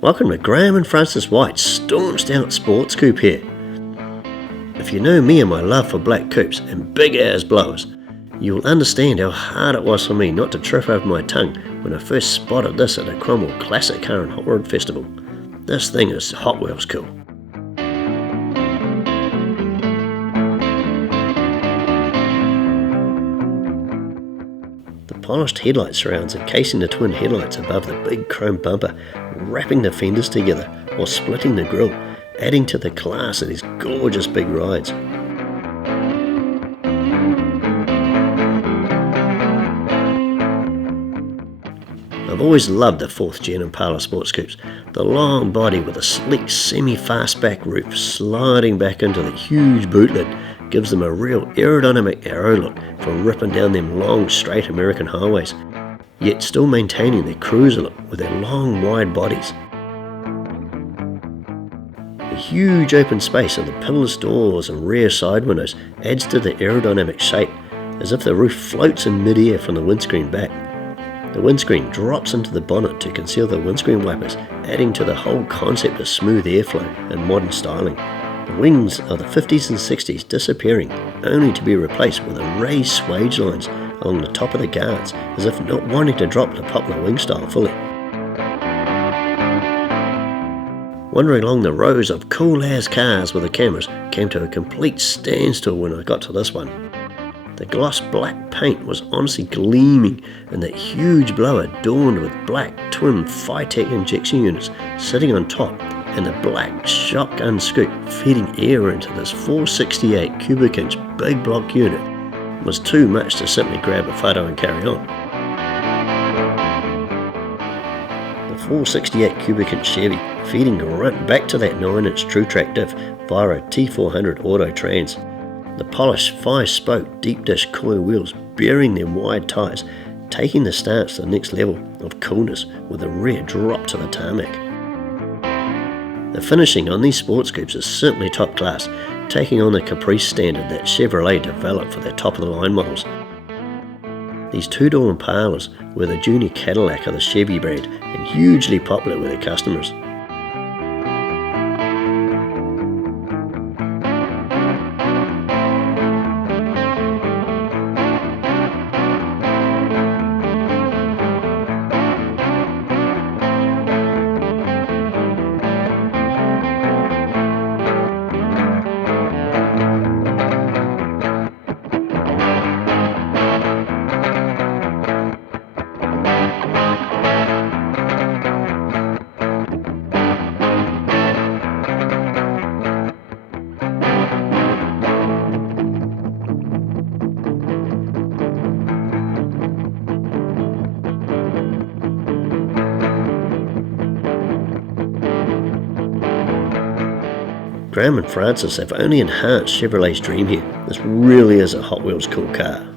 Welcome to Graham and Francis White's Staunched Out Sports Coupe here. If you know me and my love for black coupes and big ass blowers, you will understand how hard it was for me not to trip over my tongue when I first spotted this at a Cromwell Classic Car and Hot Rod Festival. This thing is Hot Wheels cool. The polished headlight surrounds encasing the twin headlights above the big chrome bumper, wrapping the fenders together or splitting the grille, adding to the class of these gorgeous big rides. I've always loved the 4th Gen Impala Sport Coupes. The long body with a sleek semi-fastback roof sliding back into the huge boot lid gives them a real aerodynamic arrow look for ripping down them long straight American highways, yet still maintaining their cruiser look with their long wide bodies. The huge open space of the pillarless doors and rear side windows adds to the aerodynamic shape, as if the roof floats in mid-air from the windscreen back. The windscreen drops into the bonnet to conceal the windscreen wipers, adding to the whole concept of smooth airflow and modern styling. The wings of the 50s and 60s disappearing, only to be replaced with raised swage lines along the top of the guards, as if not wanting to drop the popular wing style fully. Wandering along the rows of cool-ass cars with the cameras came to a complete standstill when I got to this one. The gloss black paint was honestly gleaming, and that huge blower adorned with black twin Phytech injection units sitting on top, and the black shotgun scoop feeding air into this 468 cubic inch big block unit was too much to simply grab a photo and carry on. The 468 cubic inch Chevy feeding right back to that 9-inch TruTrac diff via a T400 auto trans. The polished 5-spoke deep dish coil wheels bearing their wide tyres, taking the stance to the next level of coolness with a rear drop to the tarmac. The finishing on these sports coupes is certainly top class, taking on the Caprice standard that Chevrolet developed for their top-of-the-line models. These two-door Impalas were the junior Cadillac of the Chevy brand and hugely popular with their customers. Graham and Francis have only enhanced Chevrolet's dream here. This really is a Hot Wheels cool car.